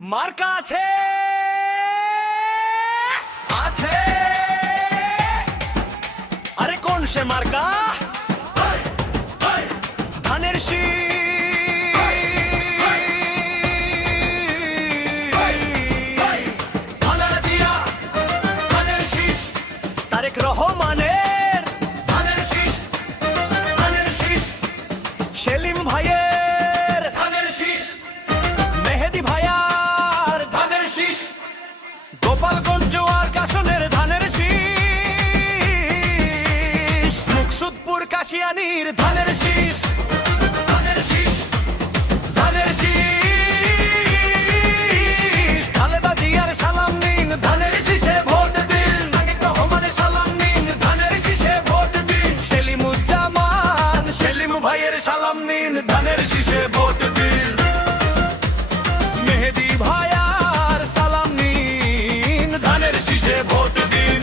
মার্কা আছে আছে আরে কোন সে মার্কা ধানের শীষ তারেক রহমানের ধানের শীষ সেলিম ভাইয়ের ধানের শীষ মেহেদি ভাইয়ার ধানের শীষ গোপালগঞ্জ আর কাশনের ধানের শীষ মুকসুদপুর কাশিয়ানীর ধানের শীষ খালেদা জিয়ার সালাম নিন ধানের শীষে ভোট দিন তারেক রহমানের সালাম নিন ধানের শীষে ভোট দিন সেলিমুজ্জামান সেলিম ভাইয়ের সালাম নিন ধানের শীষে ভোট দিন মেহেদি ভাইয়ার সালাম নিন ধানের শীষে ভোট দিন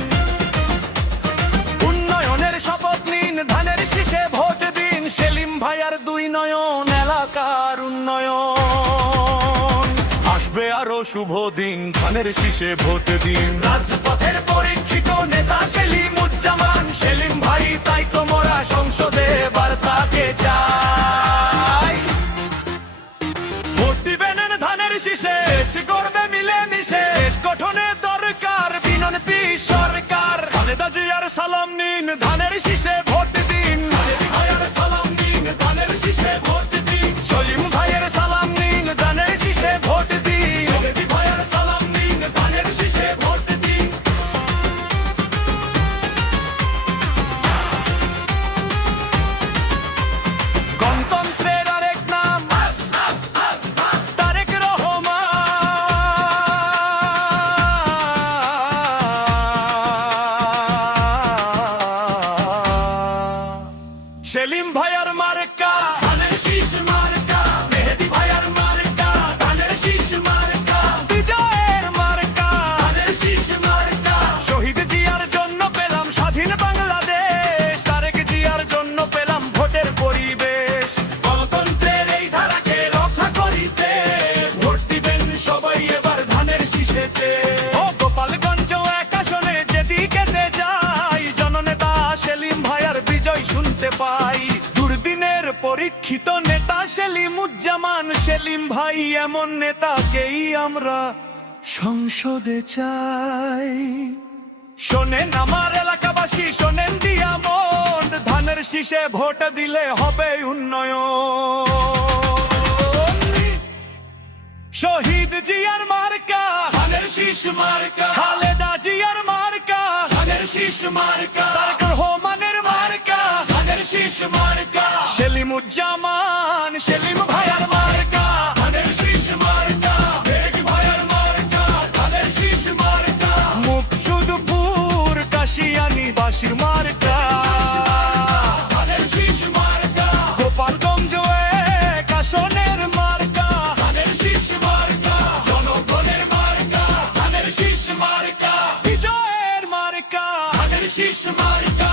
উন্নয়নের শপথ নিন ধানের শীষে ভোট দিন সেলিম ভাইয়ার দুই নয়ন এলাকার উন্নয়ন আসবে আরো শুভ দিন ধানের শীষে ভোট দিন রাজপথের পরীক্ষিত নেতা সেলিমুজ্জামান সেলিম ভাই তাই তো মোরা সংসদে বার্তাকে চাই ভোট দিবেন ধানের শীষে করবে মিলে মিশে গঠনে দরকার বিএনপি সরকার খালেদা জিয়ার সালাম নিন ধানের শীষে ভোট দিন ভাইয়ের সালাম নিন ধানের শীষে ভোট দিন সলিম ভাইয়ের সালাম নিন ধানের শীষে ভোট দিন ভাইয়ের সালাম নিন ধানের শীষে ভোট দিন গণতন্ত্রের আরেক নাম তারেক রহমান সেলিম ভাইয়ার মার্কা ধানের শীষ মার্কা মেহেদি ভাইয়ার মার্কা ধানের শীষ মার্কা বিজয়ের মার্কা ধানের শীষ মার্কা শহীদ জিয়ার জন্য পেলাম স্বাধীন বাংলাদেশ তারেক জিয়ার জন্য পেলাম ভোটের পরিবেশ গণতন্ত্রের এই ধারাকে রক্ষা করিতে ভোট দিবেন সবাই এবার ধানের শীষেতে ও গোপালগঞ্জ এক আসনে যেদিকে যাই জননেতা সেলিম ভাইয়ার বিজয় শুনতে পাই দুর্দিনের পরীক্ষিত নেতা সেলিমুজ্জামান সেলিম ভাই এমন নেতাকেই আমরা সংসদে চাই শোনেন আমার এলাকাবাসী শোনেন দিয়ামন্ড ধানের শীষে ভোট দিলে হবে উন্নয়ন শহীদ জিয়ার মার্কা ধানের শীষ মার্কা খালেদা জিয়ার মার্কা ধানের শীষ মার্কা তারেক রহমানের মার্কা ধানের শীষ মার্কা সেলিমুজ্জামান সেলিম ভাইয়ার মার্কা ধানের শীষ মার্কা মেহেদি ভাইয়ার মার্কা ধানের শীষ মার্কা মুকসুদপুর কাশিয়ানী বাসির মার্কা ধানের শীষ মার্কা গোপালগঞ্জ এক আসনের মার্কা ধানের শীষ মার্কা জনগণের মার্কা ধানের শীষ মার্কা বিজয়ের মার্কা ধানের শীষ মার্কা